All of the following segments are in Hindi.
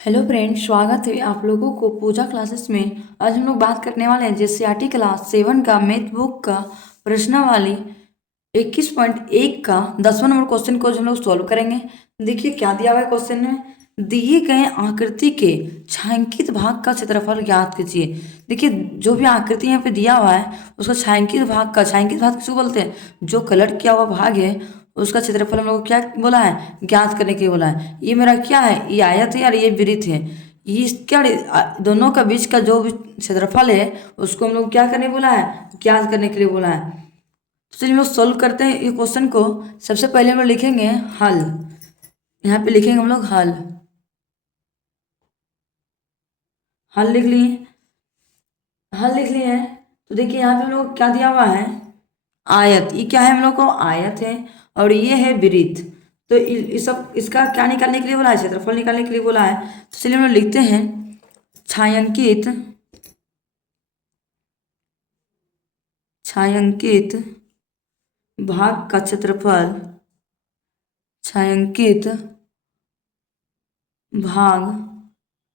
हेलो फ्रेंड, स्वागत है आप लोगों को पूजा क्लासेस में। आज हम लोग बात करने वाले हैं जेसीईआरटी क्लास 7 का मैथ बुक का प्रश्नावली 21.1 का 10वां नंबर क्वेश्चन को हम लोग सॉल्व करेंगे। देखिए क्या दिया हुआ है क्वेश्चन में। दिए गए आकृति के छायांकित भाग का क्षेत्रफल ज्ञात कीजिए। देखिए जो भी आकृति यहाँ पे दिया हुआ है उसका छायांकित भाग किसको बोलते हैं? जो कलर किया हुआ भाग है उसका क्षेत्रफल हम लोग को क्या बोला है? ज्ञात करने के लिए बोला है। ये मेरा क्या है? ये आयत है और ये वृत्त है। ये क्या दोनों का बीच का जो भी क्षेत्रफल है उसको हम लोग क्या करने बोला है? ज्ञात करने के लिए बोला है। तो चलिए हम लोग सोल्व करते हैं ये क्वेश्चन को। सबसे पहले हम लोग लिखेंगे हल। यहाँ पे लिखेंगे हम लोग हल। हल लिख लिए। हल लिख लिए हैं। तो देखिए यहाँ पे हम लोग क्या दिया हुआ है? आयत। ये क्या है? हम लोग को आयत है और ये है वृत्त। तो इस सब इसका क्या निकालने के लिए बोला है? क्षेत्रफल निकालने के लिए बोला है। तो चलिए हम लोग लिखते हैं छायांकित छायांकित भाग का क्षेत्रफल। छायांकित भाग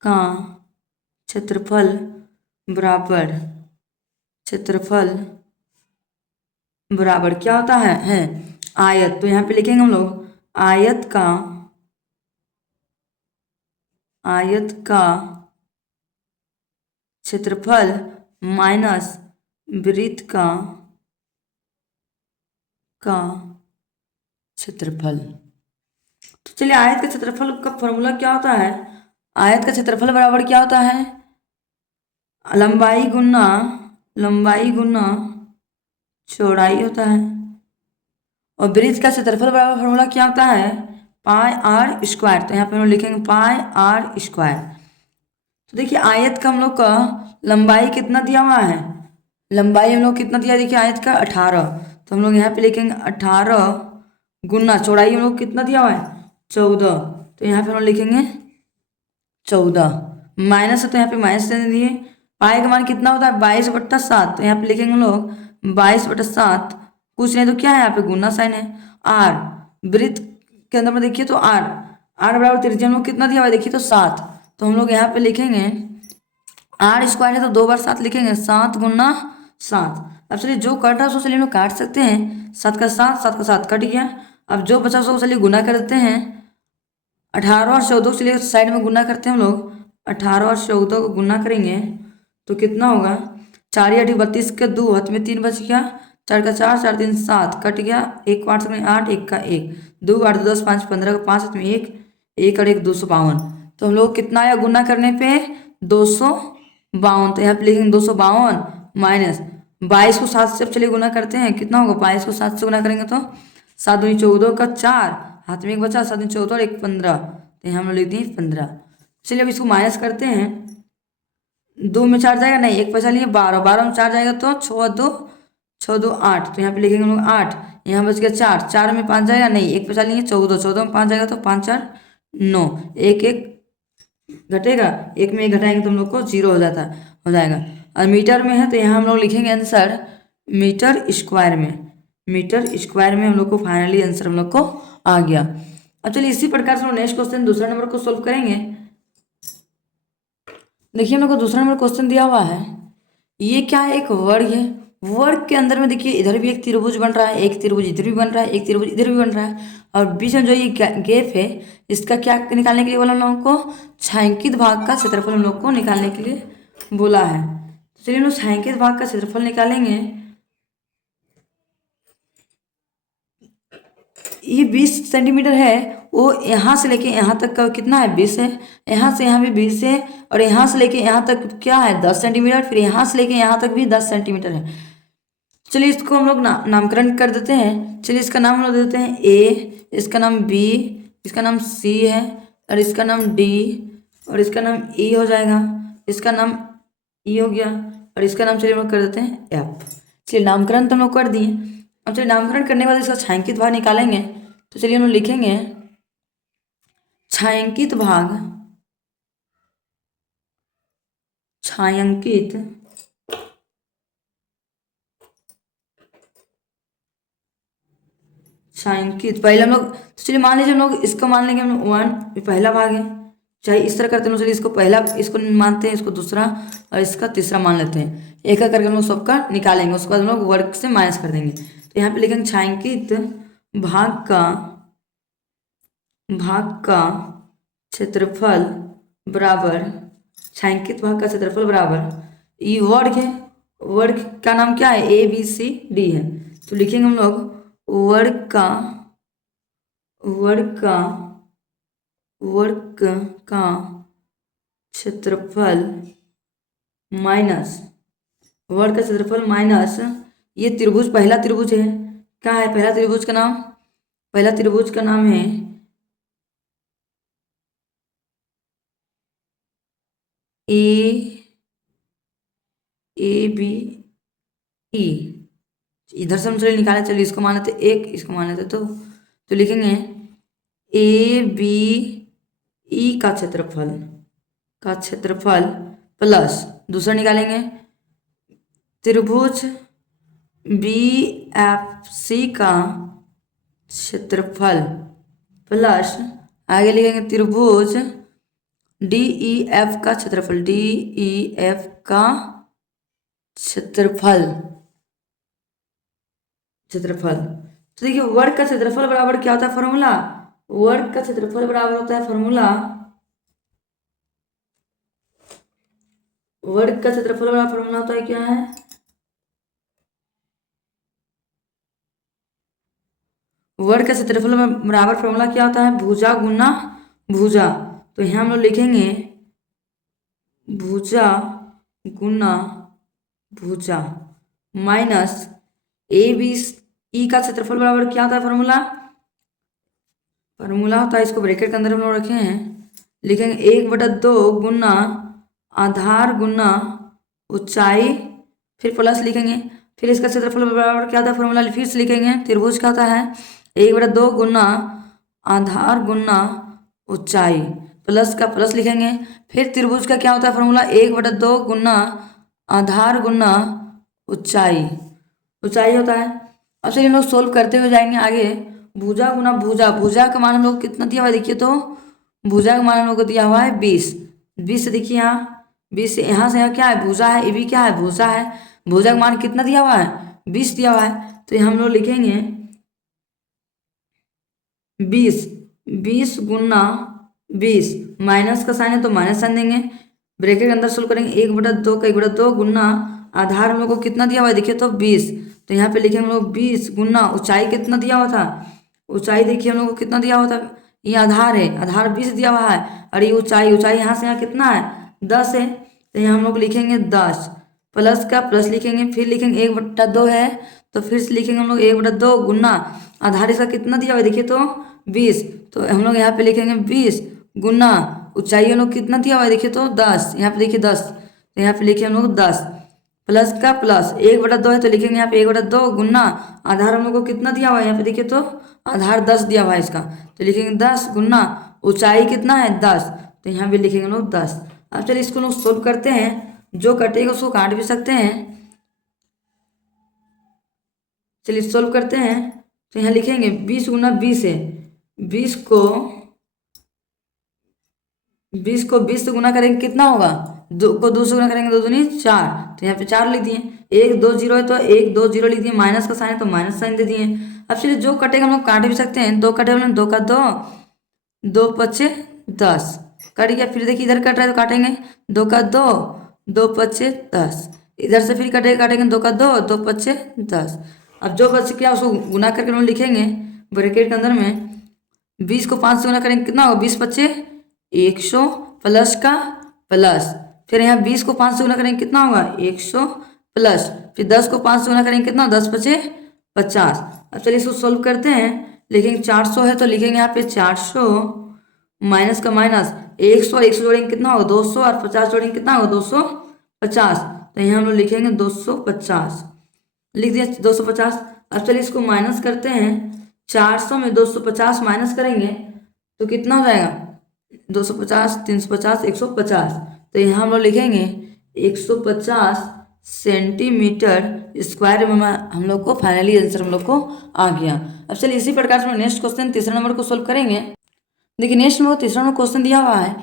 का क्षेत्रफल बराबर क्या होता है आयत। तो यहाँ पे लिखेंगे हम लोग आयत का क्षेत्रफल माइनस वृत्त का क्षेत्रफल। तो चलिए आयत का क्षेत्रफल का फॉर्मूला क्या होता है? आयत का क्षेत्रफल बराबर क्या होता है? लंबाई गुना चौड़ाई होता है। और वृत्त का क्षेत्रफल बराबर फॉर्मूला क्या होता है? पाई आर स्क्वायर। तो यहाँ पे हम लोग लिखेंगे पाई आर स्क्वायर। तो देखिए आयत का हम लोग का लंबाई कितना दिया हुआ है? लंबाई हम लोग कितना दिया? देखिए आयत का 18। तो हम लोग यहाँ पे लिखेंगे 18 गुना चौड़ाई हम लोग कितना दिया हुआ है? 14। तो यहाँ पे हम लोग लिखेंगे 14 माइनस है। तो यहाँ पे माइनस देने दिए। पाई का मान कितना होता है? 22/7। तो यहाँ पे लिखेंगे हम लोग 22/7। कुछ नहीं तो क्या है? यहाँ पे गुना साइन है। आर वृत्त के अंदर में देखिए तो आर आर बराबर त्रिज्या हम लोग कितना दिया हुआ है? देखिए तो 7। तो हम लोग यहाँ पे लिखेंगे आर स्क्वायर है तो 2 बार 7 लिखेंगे। 7 गुना 7। अब चलिए जो कट रहा है उसको चलिए हम लोग काट सकते हैं। 7 का 7 कट गया। अब जो बचा उसको चलिए गुना कर देते हैं। 18 और 14 को चलिए साइड में गुना करते हैं हम लोग। 18 और 14 को गुना करेंगे तो कितना होगा? 4 या 32 के 2 हाथ में 3 बच गया। 4 का 4 4 3 7 कट गया। 1 को 8 से 8 1 का 1 2 8 10 5 15 का 5 हाथ में 1 1 और 1 252। तो हम लोग कितना आया गुना करने पे? 252। तो यहाँ पे लिखेंगे 252 माइनस 22 को 7 से चलिए गुना करते हैं। कितना होगा? 22 को 7 से गुना करेंगे तो 7 दूनी 14 का 4 हाथ में 1 बचा। 7 दूनी 14 और 1 15। तो यहाँ हम लोग लिख दिए 15। चलिए अब इसको माइनस करते हैं। 2 में 4 जाएगा नहीं, 1 बचा लिए 12। 12 में 4 जाएगा तो 6 2 8। तो यहाँ पे लिखेंगे हम लोग 8। यहाँ बच गया 4। 4 में 5 जाएगा नहीं, 1 बचा लिए 14। 14 में 5 जाएगा तो 5 4 9। 1 1 घटेगा। 1 में 1 घटाएंगे तो हम लोग को 0 हो जाएगा। और मीटर में है तो यहाँ हम लोग लिखेंगे आंसर मीटर स्क्वायर में हम लोग को फाइनली आंसर हम लोग को आ गया। अब चलिए इसी प्रकार से हम नेक्स्ट क्वेश्चन दूसरा नंबर को सोल्व करेंगे। देखिए हम लोग को दूसरा नंबर क्वेश्चन दिया हुआ है। ये क्या है? एक वर्ग है। वर्ग के अंदर में देखिए इधर भी एक त्रिभुज बन रहा है, एक त्रिभुज इधर भी बन रहा है, एक त्रिभुज इधर भी बन रहा है। और बीच में जो ये गैप है इसका क्या निकालने के लिए बोला हम लोगों को? छायांकित भाग का क्षेत्रफल हम लोग को निकालने के लिए बोला है। तो चलिए हम लोग छायांकित भाग का क्षेत्रफल निकालेंगे। ये 20 सेंटीमीटर है। वो यहाँ से लेके यहाँ तक का कितना है? 20 है। यहाँ से यहाँ भी 20 है। और यहाँ से लेके यहाँ तक क्या है? 10 सेंटीमीटर। फिर यहाँ से लेके यहाँ तक भी 10 सेंटीमीटर है। चलिए इसको हम लोग नामकरण कर देते हैं। चलिए इसका नाम हम लोग देते हैं ए, इसका नाम बी, इसका नाम सी है, और इसका नाम डी, और इसका नाम ई हो जाएगा। इसका नाम ई हो गया। और इसका नाम चलिए हम लोग कर देते हैं एफ। चलिए नामकरण तो हम लोग कर दिए। अब चलिए नामकरण करने के बाद इसका छायांकित भाग निकालेंगे। तो चलिए हम लोग लिखेंगे छायांकित भाग छायांकित छायांकित पहले हम लोग तो चलिए मान लीजिए हम लोग इसका मान लेंगे हम लोग 1 ये पहला भाग है। चाहे इस तरह करते हैं, चलिए इसको पहला इसको मानते हैं, इसको दूसरा और इसका तीसरा मान लेते हैं। एक एक करके हम लोग सबका निकालेंगे, उसके बाद हम लोग वर्ग से माइनस कर देंगे। तो यहाँ पे लिखेंगे छायांकित भाग का क्षेत्रफल बराबर, छायांकित भाग का क्षेत्रफल बराबर ये वर्ग है। वर्ग का नाम क्या है? ए बी सी डी है। तो लिखेंगे हम लोग वर्ग का क्षेत्रफल माइनस, वर्ग का क्षेत्रफल माइनस ये त्रिभुज, पहला त्रिभुज है। क्या है पहला त्रिभुज का नाम? पहला त्रिभुज का नाम है ए बी ई। इधर से हम चलिए निकाले, चलिए इसको मान लेते एक, इसको मान लेते तो लिखेंगे ए बी ई का क्षेत्रफल प्लस दूसरा निकालेंगे त्रिभुज बी एफ सी का क्षेत्रफल प्लस आगे लिखेंगे त्रिभुज डी ई एफ का क्षेत्रफल, डी ई एफ का क्षेत्रफल। तो देखिए वर्ग का क्षेत्रफल बराबर क्या होता है फॉर्मूला? वर्ग का क्षेत्रफल बराबर होता है फॉर्मूला, वर्ग का क्षेत्रफल बराबर फॉर्मूला होता है क्या है? वर्ग का क्षेत्रफल बराबर फॉर्मूला क्या होता है? भुजा गुना भुजा। तो यहाँ हम लोग लिखेंगे भुजा गुना भुजा माइनस ए बी ई का क्षेत्रफल बराबर क्या होता है फॉर्मूला? फॉर्मूला होता है, इसको ब्रैकेट के अंदर हम लोग रखे हैं, लिखेंगे 1/2 गुना आधार गुना ऊंचाई, फिर प्लस लिखेंगे, फिर इसका क्षेत्रफल बराबर क्या होता है फॉर्मूला फिर से लिखेंगे। त्रिभुज क्या होता है? 1/2 गुना आधार गुना ऊंचाई, प्लस का प्लस लिखेंगे। फिर त्रिभुज का क्या होता है फॉर्मूला? 1/2 गुना आधार गुना ऊंचाई होता है। अब चलिए हम लोग सोल्व करते हुए जाएंगे आगे। भुजा गुना भुजा, भुजा का मान हम लोग कितना दिया हुआ है देखिए, तो भुजा का मान हम लोग को दिया हुआ है 20। 20 से देखिए यहाँ 20 से यहाँ क्या है? भुजा है, ये भी क्या है? भुजा है। भुजा का मान कितना दिया हुआ है? 20 दिया हुआ है। तो हम लोग लिखेंगे 20 गुना 20, माइनस का साइन है तो माइनस साइन देंगे, ब्रैकेट के अंदर सोल्व करेंगे 1/2 का 1/2 गुना आधार हम लोग को कितना दिया हुआ है देखिए, तो 20। तो यहाँ पे लिखेंगे हम लोग 20 गुना ऊंचाई कितना दिया हुआ था? ऊंचाई देखिए हम लोग को कितना दिया हुआ था? ये आधार है, आधार 20 दिया हुआ है, और ये ऊंचाई यहाँ से यहाँ कितना है? 10 है। तो यहाँ हम लोग लिखेंगे 10, प्लस का प्लस लिखेंगे, फिर लिखेंगे 1/2 है, तो फिर से लिखेंगे हम लोग 1/2 गुना आधार इसका कितना दिया हुआ है देखिए, तो 20। तो हम लोग यहाँ पे लिखेंगे 20 गुना ऊंचाई हम लोग कितना दिया हुआ है देखिए, तो 10। यहाँ पे देखिए 10, तो यहाँ पे लिखे हम लोग 10, प्लस का प्लस 1/2 है तो लिखेंगे यहाँ पे 1/2 गुना आधार हम लोग को कितना दिया हुआ है यहाँ पे देखिए, तो आधार 10 दिया हुआ है इसका, तो लिखेंगे 10 गुना ऊंचाई कितना है? 10। तो यहाँ पे लिखेंगे हम लोग 10। अब चलिए इसको लोग सोल्व करते हैं, जो कटेगा उसको काट भी सकते हैं। चलिए सोल्व करते हैं। तो यहाँ लिखेंगे 20 गुना 20 है, 20 को 20 से गुना करेंगे कितना होगा? 2 से गुना करेंगे 2 दूनी 4, तो यहाँ पे 4 लिख दिए। 1 2 0 है तो 1 2 0 लिख दिए, माइनस का साइन है तो माइनस साइन दे दिए। अब चलिए जो कटेगा हम लोग काट भी सकते हैं। 2 कटे हम लोग 2 का 2, 2 पचे 10 कट गया। फिर देखिए इधर कट रहा है तो काटेंगे 2 का 2, 2 पचे 10, इधर से फिर काटेंगे 2 का 2, 2 पचे 10। अब जो बच गया उसको गुना करके हम लिखेंगे ब्रैकेट के अंदर में। 20 को 5 से गुना करेंगे कितना होगा? 20 पचे 100, प्लस का प्लस, फिर यहाँ 20 को 5 से गुना करेंगे कितना होगा? 100 प्लस, फिर 10 को 5 से गुना करेंगे कितना? 10 पचे 50। अब चलिए इसको सोल्व करते हैं। लिखेंगे 400 है तो लिखेंगे यहाँ पे 400, माइनस का माइनस 100 100 जोड़ेंगे कितना होगा? 200, और 50 जोड़ेंगे कितना होगा? 250। तो यहाँ हम लोग लिखेंगे 250, लिख दिया 250। अब चलिए इसको माइनस करते हैं। 400 में 250 माइनस करेंगे तो कितना हो जाएगा? 250 350 150। तो यहाँ हम लोग लिखेंगे 150 सेंटीमीटर स्क्वायर में हम लोग को फाइनली आंसर हम लोग को आ गया। अब चलिए इसी प्रकार से नेक्स्ट क्वेश्चन तीसरा नंबर को सोल्व करेंगे। देखिए नेक्स्ट नंबर तीसरा नंबर क्वेश्चन दिया हुआ है,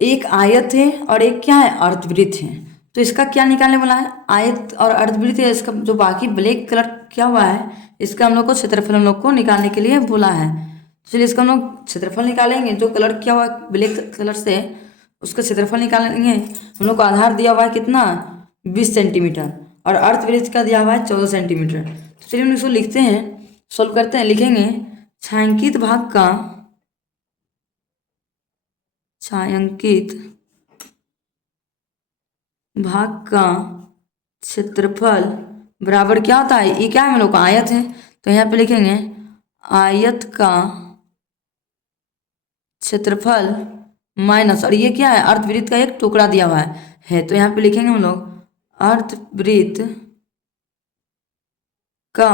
एक आयत है और एक क्या है, अर्धवृत्त है। तो इसका क्या निकालने बोला है, आयत और अर्धवृत्त है, इसका जो बाकी ब्लैक कलर क्या हुआ है, इसका हम लोग को क्षेत्रफल हम लोग को निकालने के लिए बोला है। तो चलिए इसका हम लोग क्षेत्रफल निकालेंगे। जो कलर क्या हुआ है ब्लैक कलर से, उसका क्षेत्रफल निकालेंगे। हम लोग को आधार दिया हुआ है कितना, 20 सेंटीमीटर, और अर्धवृत्त का दिया हुआ है 14 सेंटीमीटर। तो चलिए हम इसको लिखते हैं, सोल्व करते हैं। लिखेंगे छायांकित भाग का, छायांकित भाग का क्षेत्रफल बराबर क्या होता है, ये क्या है हम लोग का आयत है, तो यहाँ पे लिखेंगे आयत का क्षेत्रफल माइनस, और ये क्या है, अर्धवृत्त का एक टुकड़ा दिया हुआ है। तो यहाँ पे लिखेंगे हम लोग अर्धवृत्त का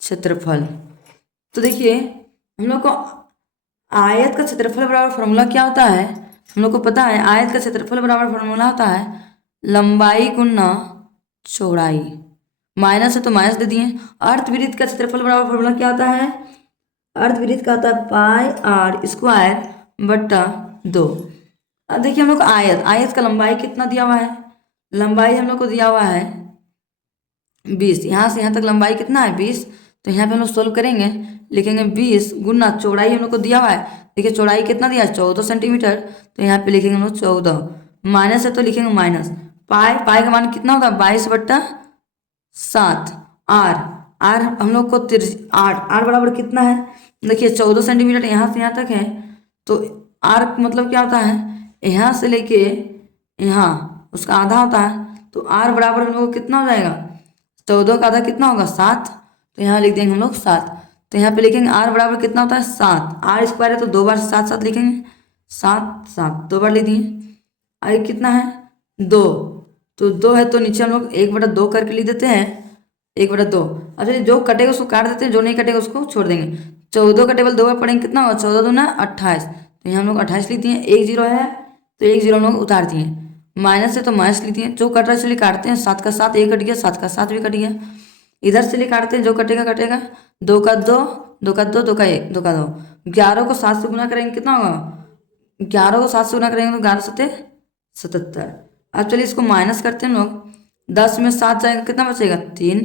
क्षेत्रफल। तो देखिए हम लोग को आयत का क्षेत्रफल बराबर फॉर्मूला क्या होता है, हम लोग को पता है आयत का क्षेत्रफल बराबर फॉर्मूला होता है लंबाई गुना चौड़ाई, माइनस है तो माइनस दे दिए। अर्धवृत्त का क्षेत्रफल बराबर फॉर्मूला क्या होता है, अर्धवृत्त का होता है पाई आर स्क्वायर बट्टा 2। अब देखिए हम लोग को आयत, आयत का लंबाई कितना दिया हुआ है, लंबाई हम लोग को दिया हुआ है 20, यहाँ से यहाँ तक लंबाई कितना है 20। तो यहाँ पे हम लोग सोल्व करेंगे, लिखेंगे 20 गुना चौड़ाई हम लोग को दिया हुआ है, देखिए चौड़ाई कितना दिया है 14 सेंटीमीटर। तो यहाँ पे लिखेंगे हम लोग 14, माइनस है तो लिखेंगे माइनस, पाई, पाई का मान कितना होगा 22/7। आर, आर हम लोग को आर, आर बराबर कितना है, देखिए 14 सेंटीमीटर यहाँ से यहाँ तक है। तो आर मतलब क्या होता है, यहाँ से लेके यहाँ उसका आधा होता है। तो आर बराबर हम लोग को कितना हो जाएगा, 14 का आधा कितना होगा 7। तो यहाँ लिख देंगे हम लोग 7। तो यहाँ पे लिखेंगे आर बराबर कितना होता है 7, आर स्क्वायर है तो 2 बार 7 7 लिखेंगे, 7 7 2 बार लिख दिए। आई कितना है 2, तो 2 है तो नीचे हम लोग 1/2 करके लिख देते हैं, 1/2। अच्छा जो कटेगा उसको काट देते हैं, जो नहीं कटेगा उसको छोड़ देंगे। 14 का टेबल 2 बार पढ़ेंगे कितना होगा, 14 दूना 28। तो यहाँ हम लोग 28 लिख दिए, 1 0 है तो 1 0 हम लोग उतार दिए, माइनस है तो माइनस लिख दिए। जो कट रहा है चलिए काटते हैं, 7 का 7 1 कट गया, 7 का 7 भी कट गया। इधर से ले काटते हैं, जो कटेगा कटेगा, 2 का 2, 2 का 2, 2 का 1, 2 का 2। 11 को 7 से गुना करेंगे कितना होगा, 11 को 7 से गुना करेंगे तो 11 7 77। अब चलिए इसको माइनस करते हैं हम लोग, 10 में 7 जाएगा कितना बचेगा 3,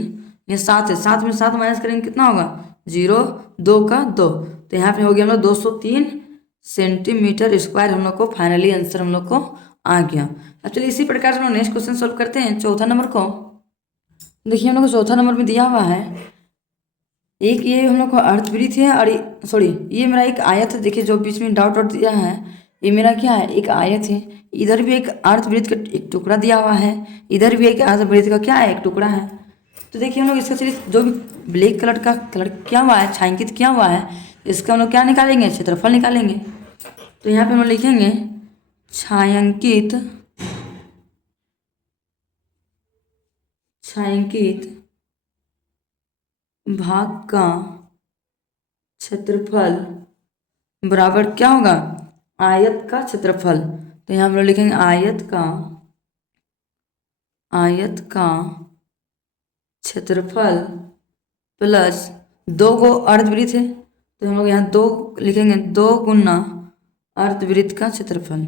ये 7 है, 7 में 7 माइनस करेंगे कितना होगा 0, 2 का 2। तो यहाँ पे हो गया हम लोग 203 सेंटीमीटर स्क्वायर, हम लोग को फाइनली आंसर हम लोग को आ गया। अब चलिए इसी प्रकार से हम लोग नेक्स्ट क्वेश्चन सोल्व करते हैं, चौथा नंबर को। देखिए हम लोग को चौथा नंबर में दिया हुआ है एक, ये हम लोग को अर्धवृत्त है, और सॉरी ये मेरा एक आयत है, देखिए जो बीच में डॉट डॉट दिया है ये मेरा क्या है, एक आयत है। इधर भी एक अर्धवृत्त का एक टुकड़ा दिया हुआ है, इधर भी एक अर्धवृत्त का क्या है, एक टुकड़ा है। तो देखिए हम लोग इसका चलिए जो भी ब्लैक कलर का कलर क्या हुआ है, छायांकित किया हुआ है, इसका हम लोग क्या निकालेंगे, क्षेत्रफल निकालेंगे। तो यहाँ पे हम लोग लिखेंगे छायांकित, छायांकित भाग का क्षेत्रफल बराबर क्या होगा, आयत का क्षेत्रफल। तो यहाँ हम लोग लिखेंगे आयत का, आयत का क्षेत्रफल प्लस 2 को अर्धवृत्त है, तो हम लोग यहाँ 2 लिखेंगे, 2 गुना अर्धवृत्त का क्षेत्रफल,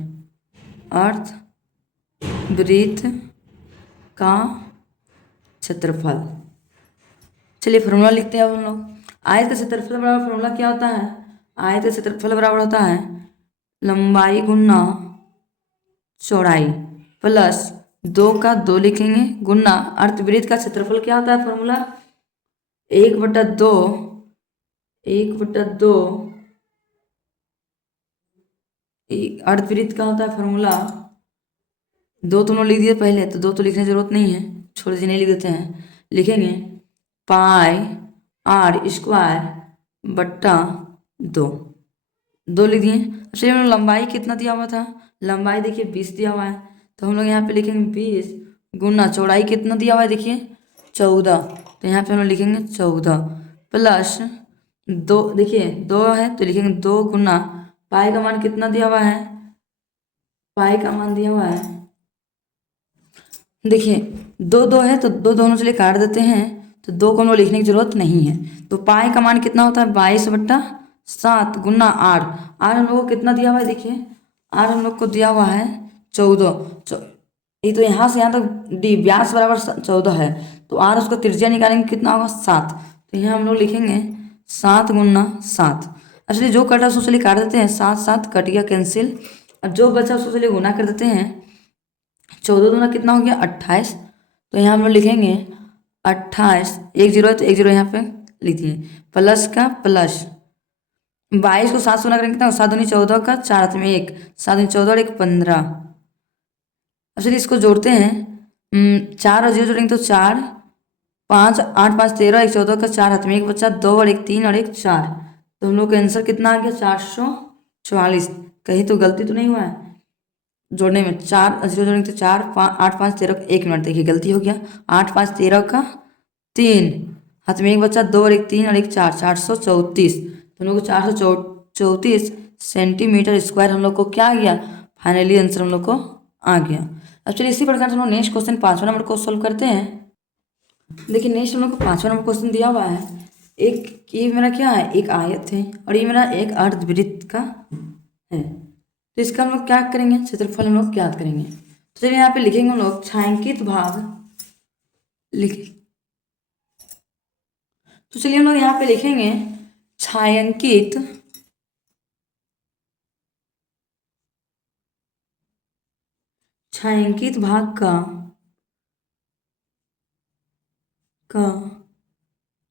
अर्धवृत्त का क्षेत्रफल। चलिए फॉर्मूला लिखते हैं अब हम लोग। आयत का क्षेत्रफल बराबर फॉर्मूला क्या होता है, आयत का क्षेत्रफल बराबर होता है लंबाई गुना चौड़ाई प्लस 2 का 2 लिखेंगे गुना अर्धवृत्त का क्षेत्रफल क्या होता है फॉर्मूला 1/2, 1/2 अर्धवृत्त का होता है फॉर्मूला, 2 तो लिख दिए पहले, तो 2 तो लिखने की जरूरत नहीं है, छोड़ दीजिए नहीं लिख देते हैं। लिखेंगे पाई आर स्क्वायर बट्टा 2, 2 लिख दिए। चलिए हम लोग लंबाई कितना दिया हुआ था, लंबाई देखिए 20 दिया हुआ है, तो हम लोग यहाँ पे लिखेंगे 20 गुना चौड़ाई कितना दिया हुआ है देखिए 14, तो यहाँ पे हम लोग लिखेंगे 14 प्लस 2, देखिए 2 है तो लिखेंगे 2 गुना पाई का मान कितना दिया हुआ है, पाई का मान दिया हुआ है देखिए 2 2 है तो 2 दोनों चलिए काट देते हैं, तो 2 को हम लोग लिखने की जरूरत नहीं है। तो पाई का मान कितना होता है 22/7 गुना आर, आर हम लोग को कितना दिया हुआ है देखिए आर हम लोग को दिया हुआ है 14। ये तो यहाँ से यहाँ तक डी व्यास बराबर 14 है, तो आर उसका त्रिज्या निकालेंगे कितना होगा 7। तो यहाँ हम लोग लिखेंगे 7 गुना 7। एक्चुअली जो कटा उसको चलिए काट देते हैं, 7 7 कट गया कैंसिल। और जो बचा उसको चलिए गुना कर देते हैं, 14 दूना कितना हो गया 28। तो यहाँ हम लोग लिखेंगे 28, एक जीरो है तो एक जीरो यहाँ पे लिख दिए, प्लस का प्लस 22 को 7 से गुना करेंगे कितना, 7 दूनी 14 का 4 हाथ में 1, 7 दूनी 14 और 1 15। अब चलिए इसको जोड़ते हैं, 4 और 0 जोड़ेंगे तो 4 5 8 5 13, 1 14 का 4 हाथ में 1 बचा, 2 और 1 3 और 1 4। तो हम लोग का आंसर कितना आ गया 444। कहीं तो गलती तो नहीं हुआ है जोड़ने में, 4 0 जोड़ेंगे तो 4 8 5 13, 1 मिनट देखिए गलती हो गया, 8 5 13 का 3 हाथ में 1 बचा, 2 और 1 3 और 1 4, 434। तो हम लोग को 434 सेंटीमीटर स्क्वायर हम लोग को क्या आ गया, फाइनली आंसर हम लोग को आ गया। अब चलिए इसी प्रकार से हम लोग नेक्स्ट क्वेश्चन 5वां नंबर को सॉल्व करते हैं। देखिए नेक्स्ट हम लोग को 5वां नंबर क्वेश्चन दिया हुआ है। एक ये मेरा क्या है, एक आयत है और ये मेरा एक अर्धवृत्त का है। तो इसका हम लोग क्या करेंगे, क्षेत्रफल हम लोग ज्ञात करेंगे। तो चलिए यहाँ पे लिखेंगे हम लोग छायांकित भाग लिखे। तो चलिए हम लोग यहाँ पे लिखेंगे छायांकित भाग का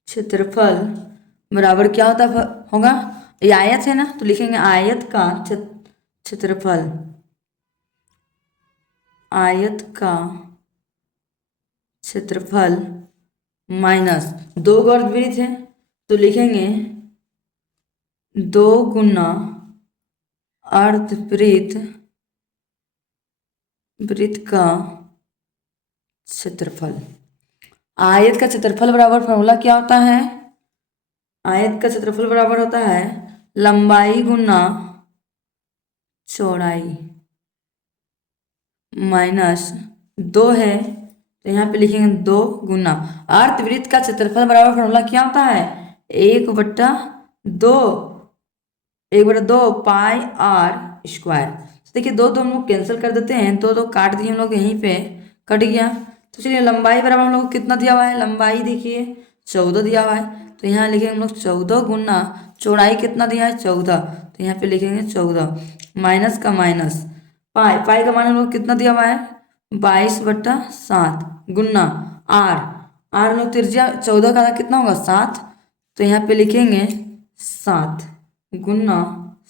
क्षेत्रफल बराबर क्या होता होगा, ये आयत है ना, तो लिखेंगे आयत का क्षेत्रफल, आयत का क्षेत्रफल माइनस 2 अर्धवृत्त है, तो लिखेंगे 2 गुना वृत्त का क्षेत्रफल। आयत का क्षेत्रफल बराबर फॉर्मूला क्या होता है, आयत का क्षेत्रफल बराबर होता है लंबाई गुना चौड़ाई माइनस 2 है, तो यहाँ पे लिखेंगे 2 गुना अर्धवृत्त का क्षेत्रफल बराबर फॉर्मूला क्या होता है 1/2 पाई आर स्क्वायर। तो देखिए 2 हम लोग कैंसिल कर देते हैं, 2 काट दिए हम लोग, यहीं पे कट गया। तो चलिए लंबाई बराबर हम लोग को कितना दिया हुआ है, लंबाई देखिए 14 दिया हुआ है, तो यहाँ लिखेंगे हम लोग 14 गुना चौड़ाई कितना दिया है 14, तो यहाँ पे लिखेंगे 14 माइनस का माइनस पाई का मान हम लोग कितना दिया हुआ है 22/7 गुना आर हम लोग त्रिज्या 14 का कितना होगा 7, तो यहाँ पे लिखेंगे 7 गुना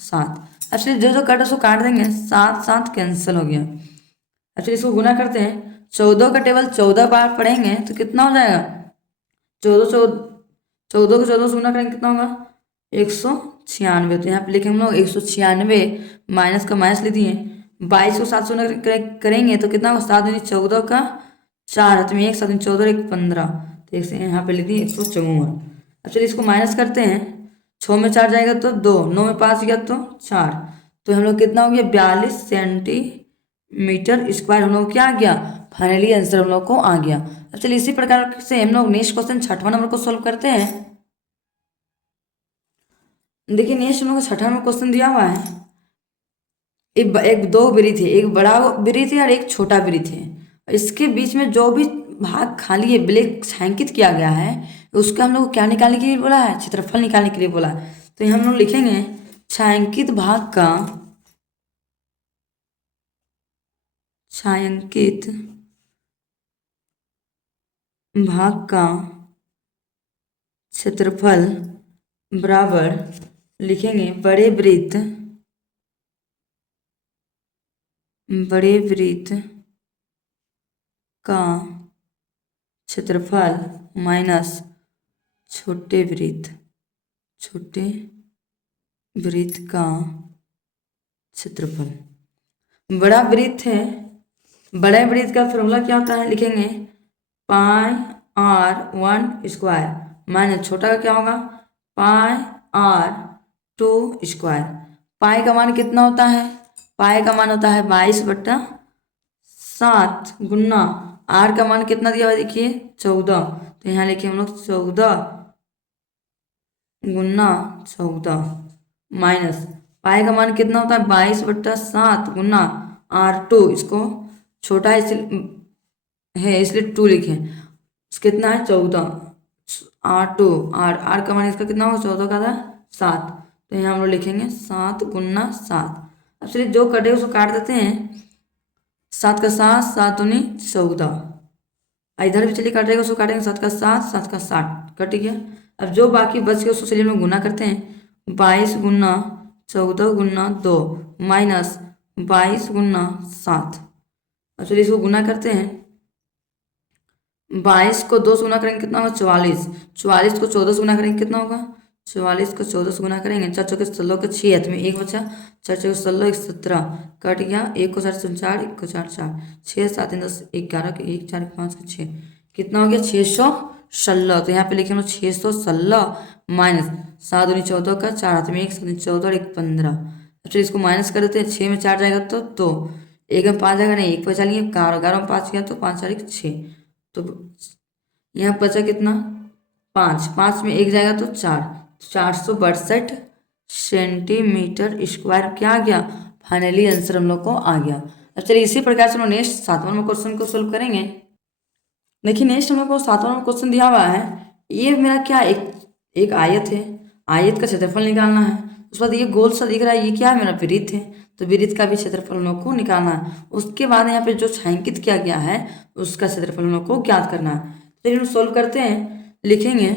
7। एक्चुअली जो कट उसको काट देंगे, 7 7 कैंसिल हो गया। एक्चुअली इसको गुना करते हैं, 14 का टेबल 14 बार पढ़ेंगे तो कितना हो जाएगा 14 को 14 से गुना करेंगे कितना होगा 196। तो यहाँ पे लिखेंगे हम लोग 196 माइनस का माइनस ले दिए, 22 को 7 से गुना करेंगे तो कितना होगा 7 दूनी 14 का 4 हाथ में 1, 7 दूनी 14 1 15, तो यहाँ पे लिख दिए 154। अब चलिए इसको माइनस करते हैं, 6 में 4 जाएगा तो 2, 9 में 5 गया तो 4, तो हम लोग कितना हो गया 42 सेंटीमीटर स्क्वायर हम लोग क्या आ गया, फाइनली आंसर हम लोग को आ गया। अब चलिए इसी प्रकार से हम लोग नेक्स्ट क्वेश्चन 6वां नंबर को सॉल्व करते हैं। देखिए नेक्स्ट हम लोग को 6वां नंबर क्वेश्चन दिया हुआ है, एक 2 वृत्त है, एक बड़ा वृत्त है और एक छोटा वृत्त है, इसके बीच में जो भी भाग खाली है ब्लैक छायांकित किया गया है, उसका हम लोग को क्या निकालने के लिए बोला है, क्षेत्रफल निकालने के लिए बोला है। तो हम लोग लिखेंगे छायांकित भाग का क्षेत्रफल बराबर लिखेंगे बड़े वृत्त का क्षेत्रफल माइनस छोटे वृत्त का क्षेत्रफल। बड़ा वृत्त है, बड़े वृत्त का फॉर्मूला क्या होता है, लिखेंगे पाई आर 1 स्क्वायर माइनस छोटा का क्या होगा पाई आर 2 स्क्वायर। पाई का मान कितना होता है, पाई का मान होता है 22/7 गुना आर का मान कितना दिया हुआ देखिए 14, तो यहाँ लिखिए हम लोग 14 गुना 14 माइनस पाई का मान कितना होता है 22/7 गुना R2, इसको छोटा है इसलिए 2 लिखे। कितना है 14, R2, आर का मान इसका कितना होगा 14 का था 7, तो यहाँ हम लोग लिखेंगे 7 गुना 7। अब चलिए जो कटे उसको काट देते हैं। 7 का 7, 7 दूनी 14। इधर भी चलिए काटेगा उसको काटेंगे 7 का 7, 7 का 60 कट गया। अब जो बाकी बच गया उसको चलिए हम लोग गुना करते हैं। 22 गुना 14 गुना 2 माइनस 22 गुना 7। अब चलिए इसको गुना करते हैं। 22 को 2 से गुना करेंगे कितना होगा 44। 44 को 14 से गुना करेंगे कितना होगा 44 को 14 से गुना करेंगे 4 चौके 16 के 6 हाथ में एक बचा। 4 चौके 16 1 17 कट गया। 1 को 4 से 4, 1 को 4 4, 6 7 10 11 के 1 4 5 के 6 कितना हो गया 616। तो यहाँ पे लिखे हम लोग 616 माइनस 7 दूनी 14 का 4 हाथ में 1 7 14 और 1 15। अच्छा इसको माइनस कर देते हैं। 6 में 4 जाएगा तो 2, 1 में 5 जाएगा नहीं 1 बचा लिए 11 में 5 गया तो 5 4 1 6। तो यहाँ बचा कितना 5, 5 में 1 जाएगा तो 4, 462 सेंटीमीटर स्क्वायर क्या आ गया फाइनली आंसर हम लोग को आ गया। अब चलिए इसी प्रकार से हम लोग नेक्स्ट 7वां नंबर क्वेश्चन को सोल्व करेंगे। देखिए नेक्स्ट हम लोग को 7वां नंबर क्वेश्चन दिया हुआ है। ये मेरा क्या एक आयत है, आयत का क्षेत्रफल निकालना है। उसके बाद ये गोल सा दिख रहा है ये क्या है मेरा वृत्त है, तो वृत्त का भी क्षेत्रफल हम लोग को निकालना है। उसके बाद यहाँ पे जो छायांकित किया गया है उसका क्षेत्रफल हम लोग को ज्ञात करना है। चलिए हम सोल्व करते हैं। लिखेंगे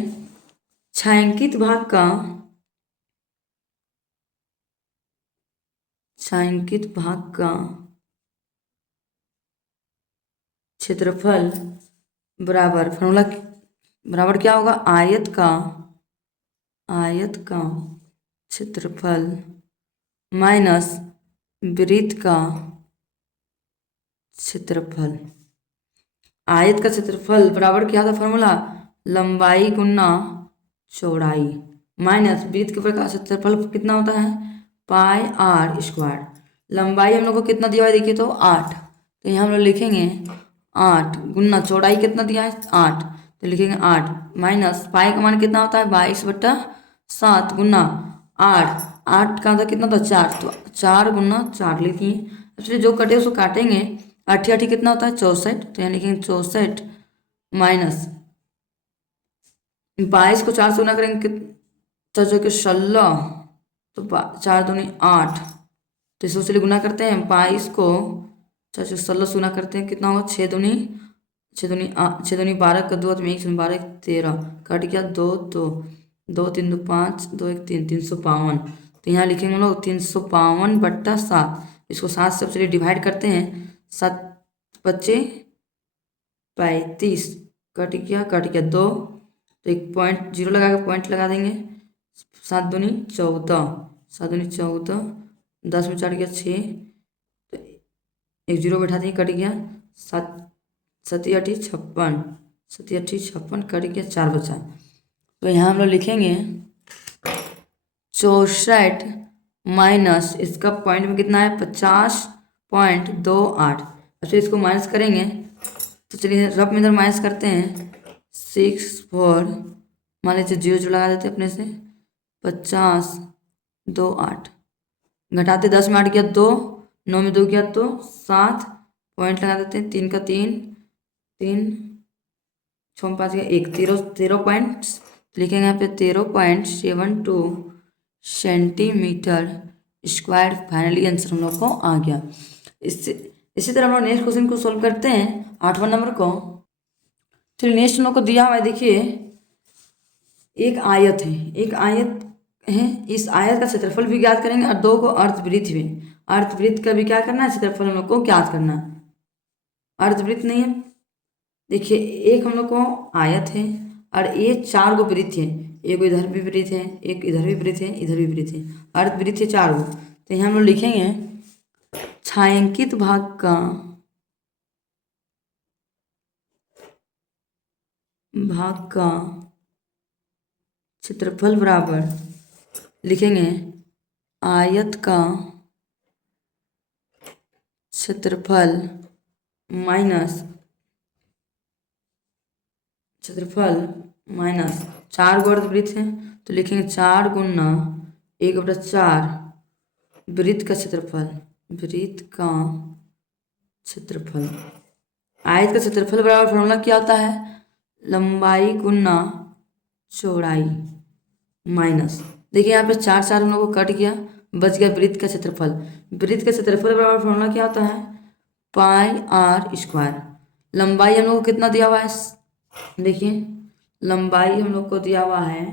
छायांकित भाग का क्षेत्रफल बराबर फॉर्मूला बराबर क्या होगा आयत का क्षेत्रफल माइनस वृत्त का क्षेत्रफल। आयत का क्षेत्रफल बराबर क्या था फॉर्मूला लंबाई गुना चौड़ाई माइनस वृत्त के प्रकार क्षेत्रफल कितना होता है पाई आर स्क्वायर। लंबाई हम लोग को कितना दिया हुआ है देखिए तो 8, तो यहाँ हम लोग लिखेंगे 8 गुना चौड़ाई कितना दिया है 8, तो लिखेंगे 8 माइनस पाई का मान कितना होता है 22/7 गुना 8, 8 का था कितना था 4, तो 4 गुना 4 लिखिए। एक्चुअली जो कटे उसको काटेंगे 8 8 कितना होता है 64, तो यहाँ लिखेंगे 64 माइनस 22 को 4 से गुना करेंगे 4 चौके 16, तो 4 दूनी 8, तो इसको चलिए गुना करते हैं। 22 को 4 चौके 16 से गुना करते हैं कितना होगा 6 दूनी 12 का 2 में 1 12 13 कट गया 2 2 2 3 2 5 2 1 3 352। तो यहाँ लिखेंगे हम लोग 352/7। इसको 7 से चलिए डिवाइड करते हैं। 7 बच्चे 35 कट गया 2, तो एक पॉइंट 0 लगा के पॉइंट लगा देंगे। 7 दूनी 14, 7 दूनी 14, 10 में 4 गया 6, तो एक 0 बैठा देंगे कट गया 7 7 8 56, 7 8 56 कट गया 4 बचा। तो यहाँ हम लोग लिखेंगे 64 माइनस इसका पॉइंट में कितना है 50.28। अच्छा इसको माइनस करेंगे तो चलिए रफ में इधर माइनस करते हैं। 6 4 मान लीजिए 0 0 लगा देते अपने से 50.28 घटाते 10 में 8 गया 2, 9 में 2 गया तो 7 पॉइंट लगा देते हैं। 3 का 3 3 6 में 5 गया 1 13 पॉइंट लिखेंगे यहाँ पे 13.72 सेंटीमीटर स्क्वायर फाइनली आंसर हम लोग को आ गया। इसी तरह हम लोग नेक्स्ट क्वेश्चन को सोल्व करते हैं 8वां नंबर को। चलिए नेक्स्ट हम लोग को दिया हुआ है देखिए एक आयत है, इस आयत का क्षेत्रफल भी ज्ञात करेंगे और 2 को अर्धवृत्त भी। अर्धवृत्त का भी क्या करना है क्षेत्रफल हम लोग को ज्ञात करना है। अर्धवृत्त नहीं है देखिए एक हम लोग को आयत है और ये 4 गो वृत्त है, एक इधर भी वृत्त है एक इधर भी वृत्त है इधर भी वृत्त है, अर्धवृत्त है 4 गो। तो यहाँ हम लोग लिखेंगे छायांकित भाग का क्षेत्रफल बराबर लिखेंगे आयत का क्षेत्रफल माइनस 4 गो अर्धवृत्त है, तो लिखेंगे 4 गुना 1/4 वृत्त का क्षेत्रफल, वृत्त का क्षेत्रफल। आयत का क्षेत्रफल बराबर फॉर्मूला क्या होता है, लंबाई गुना चौड़ाई माइनस, देखिए यहाँ पे चार चार हम लोग को कट गया, बच गया वृत्त का क्षेत्रफल। वृत्त का क्षेत्रफल बराबर फॉर्मूला क्या होता है, पाई आर स्क्वायर। लंबाई हम लोग को कितना दिया हुआ है, देखिए लंबाई हम लोग को दिया हुआ है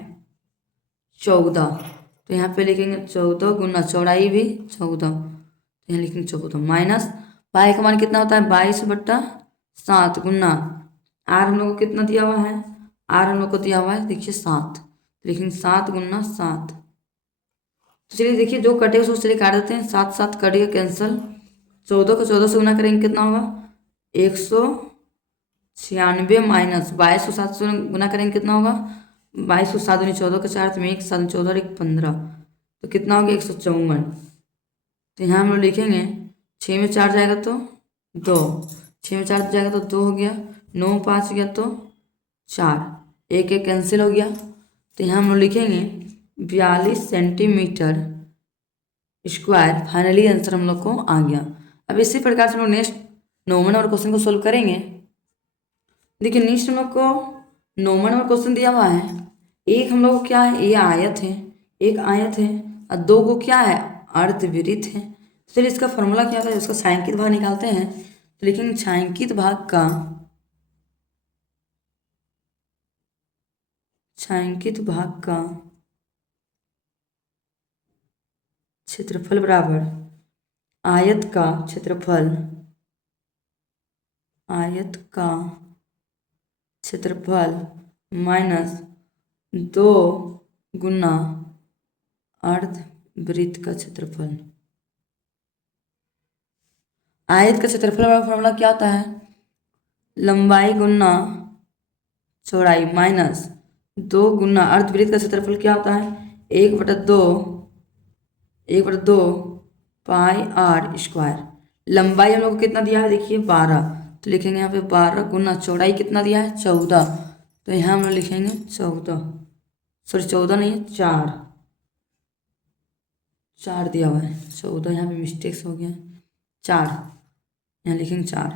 14, तो यहाँ पे लिखेंगे 14 गुना चौड़ाई भी 14, तो यहाँ लिखेंगे 14 माइनस पाई का मान कितना होता है 22/7 गुना आर हम लोग को कितना दिया हुआ है, आर हम लोग को दिया हुआ है देखिए 7, तो लिखेंगे 7 गुना 7। तो चलिए देखिए जो कटे उसको चलिए काट देते हैं, 7 7 कटेगा कैंसल, 14 को 14 से गुना करेंगे कितना होगा 196 माइनस 22 को 7 से गुना करेंगे कितना होगा 22 को 7 दूनी 14 के 4 में 1 7 14 और 1 15, तो कितना हो गया 154। तो यहाँ हम लोग लिखेंगे 6 में 4 जाएगा तो 2, 6 में 4 जाएगा तो 2 हो गया, 9 5 गया तो 4, एक एक कैंसिल हो गया, तो यहाँ हम लोग लिखेंगे 42 सेंटीमीटर स्क्वायर। फाइनली आंसर हम लोग को आ गया। अब इसी प्रकार से हम लोग नेक्स्ट 9 नंबर क्वेश्चन को सोल्व करेंगे। देखिए नेक्स्ट हम लोग को 9 नंबर क्वेश्चन दिया हुआ है, एक हम लोग को क्या है, ये आयत है, एक आयत है और दो को क्या है अर्धवृत्त है। तो चलिए इसका फॉर्मूला क्या होता है, इसका छायांकित भाग निकालते हैं, तो लिखेंगे छायांकित भाग का, छायांकित भाग का क्षेत्रफल बराबर आयत का क्षेत्रफल, आयत का क्षेत्रफल माइनस 2 गुना अर्धवृत्त का क्षेत्रफल। आयत का क्षेत्रफल वाला फॉर्मूला क्या होता है, लंबाई गुना चौड़ाई माइनस 2 गुना अर्धवृत्त का क्षेत्रफल क्या होता है 1/2 पाई आर स्क्वायर। लंबाई हम लोग को कितना दिया है देखिए 12, तो लिखेंगे यहाँ पे 12 गुना चौड़ाई कितना दिया है 14, तो यहाँ हम लोग लिखेंगे 14, सॉरी 14 नहीं है 4, 4 दिया हुआ है 14, यहाँ पे मिस्टेक्स हो गया 4, यहाँ लिखेंगे 4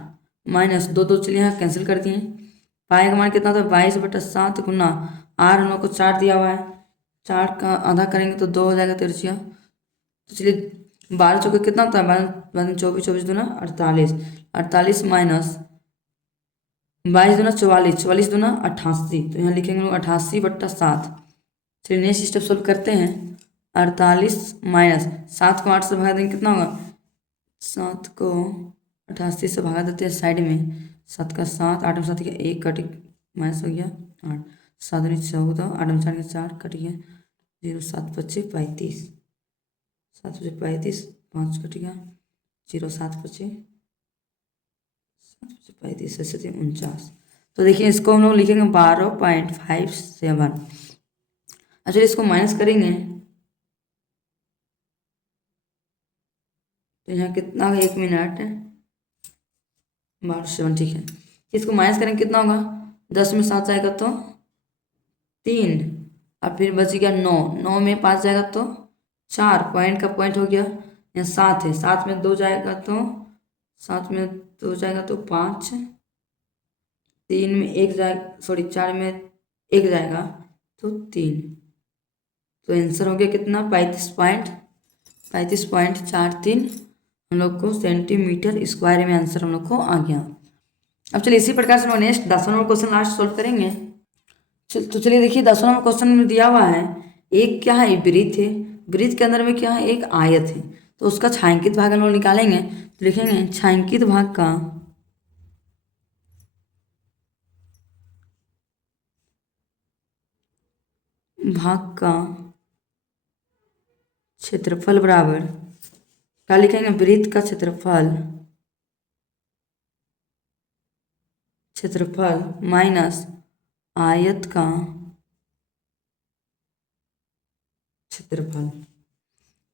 माइनस 2 2 चलिए यहाँ कैंसिल कर दिए। पाई का मान कितना होता है 22/7 गुना आर हम लोग को 4 दिया हुआ है, 4 का आधा करेंगे तो 2 हो जाएगा तिरछिया। तो चलिए 12 चौके कितना होता है 12 24 24 दूना 48, 48 माइनस 22 दूना 44, 44 दूना 88, तो यहाँ लिखेंगे लोग 88/7। चलिए नेक्स्ट स्टेप सोल्व करते हैं, 48 माइनस 7 को 8 से भगा देंगे कितना होगा, 7 को 88 से भगा देते हैं साइड में, 7 का 7 8 में 7 का 1 कट माइनस हो गया 8, 7 दूनी 14 8 में 4 का 4 कट गया 0, 7 25 35, 7 25 35 5 कट गया 0, 7 25 35 ऐसे 49। तो देखिए इसको हम लोग लिखेंगे 12.57। अच्छा इसको माइनस करेंगे तो यहाँ कितना होगा 1 मिनट 12.7 ठीक है। इसको माइनस करेंगे कितना होगा 10 में 7 जाएगा तो 3 और फिर बच गया 9, 9 में 5 जाएगा तो 4, पॉइंट का पॉइंट हो गया, यहाँ 7 है 7 में 2 जाएगा तो 7 में 2 जाएगा तो 5, 3 में 1 जाएगा सॉरी 4 में 1 जाएगा तो 3, तो आंसर हो गया कितना 35.43 हम लोग को सेंटीमीटर स्क्वायर में आंसर हम लोग को आ गया। अब चलिए इसी प्रकार से हम next 10 number question last solve करेंगे। तो चलिए देखिए 10 नंबर क्वेश्चन में दिया हुआ है, एक क्या है वृत्त है, वृत्त के अंदर में क्या है एक आयत है, तो उसका छायांकित भाग हम लोग निकालेंगे, तो लिखेंगे छायांकित भाग का क्षेत्रफल बराबर क्या लिखेंगे वृत्त का क्षेत्रफल माइनस आयत का क्षेत्रफल।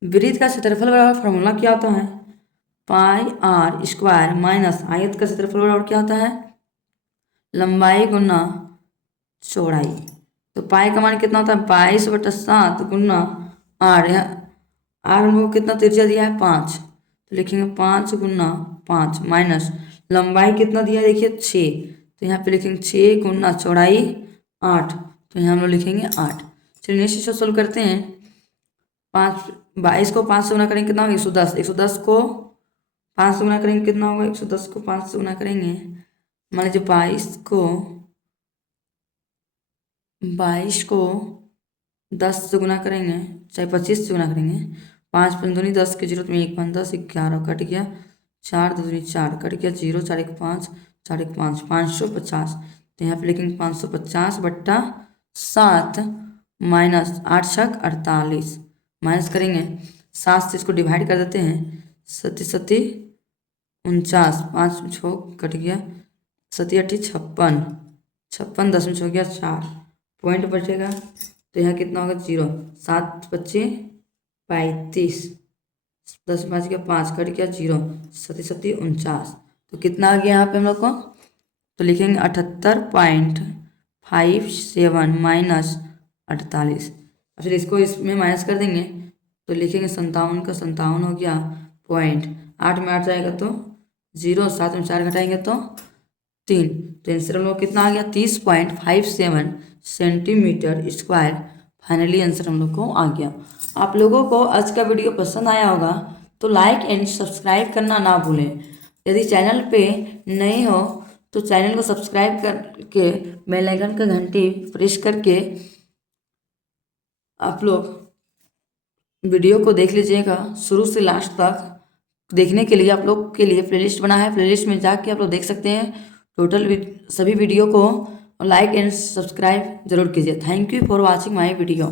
वृत्त का क्षेत्रफल बराबर फॉर्मूला क्या होता है पाई आर स्क्वायर माइनस आयत का क्षेत्रफल बराबर क्या होता है लंबाई गुना चौड़ाई। तो पाई का मान कितना होता है 22/7 गुना आर, आर हम लोग को कितना त्रिज्या दिया है 5, तो लिखेंगे 5 गुना 5 माइनस लंबाई कितना दिया है देखिए 6, तो यहाँ पे लिखेंगे 6 गुना चौड़ाई 8, तो यहाँ हम लोग लिखेंगे 8। चलिए नेक्स्ट इसको सोल्व करते हैं। 22 को 5 से गुना करेंगे कितना होगा 110, 110 को 5 से गुना करेंगे कितना होगा 110 को 5 से गुना करेंगे, मान लीजिए 22 को 10 से गुना करेंगे, चाहे 25 से गुना करेंगे, 5 5 दूनी 10 की जरूरत में 1 5 10 11 कट गया, 4 दूनी 4 कट गया, 0 4 1 5 4 1 5 550, तो यहाँ पे लिखेंगे 550 बट्टा 7 माइनस 8 छक 48, माइनस करेंगे 7 से इसको डिवाइड कर देते हैं, 7 7 49, 5 छः कट गया, 7 8 56, 56 10 में छः गया 4 पॉइंट बचेगा, तो यहाँ कितना होगा 0, 7 बच्चे 35, 10 5 गया 5 कट गया 0, 7 7 49, तो कितना आ गया यहाँ पे हम लोग को, तो लिखेंगे 78.57 माइनस 48, फिर इसको इसमें माइनस कर देंगे, तो लिखेंगे 57 का 57 हो गया पॉइंट, 8 में 8 जाएगा तो 0, 7 में 4 घटाएंगे तो 3, तो आंसर हम लोग कितना आ गया 30.57 सेंटीमीटर स्क्वायर। फाइनली आंसर हम लोग को आ गया। आप लोगों को आज का वीडियो पसंद आया होगा तो लाइक एंड सब्सक्राइब करना ना भूलें। यदि चैनल पे नए हो तो चैनल को सब्सक्राइब करके बेल आइकन का घंटी प्रेस करके आप लोग वीडियो को देख लीजिएगा शुरू से लास्ट तक। देखने के लिए आप लोग के लिए प्लेलिस्ट बना है, प्लेलिस्ट में जाके आप लोग देख सकते हैं टोटल सभी वीडियो को। लाइक एंड सब्सक्राइब जरूर कीजिए। Thank you for watching my video.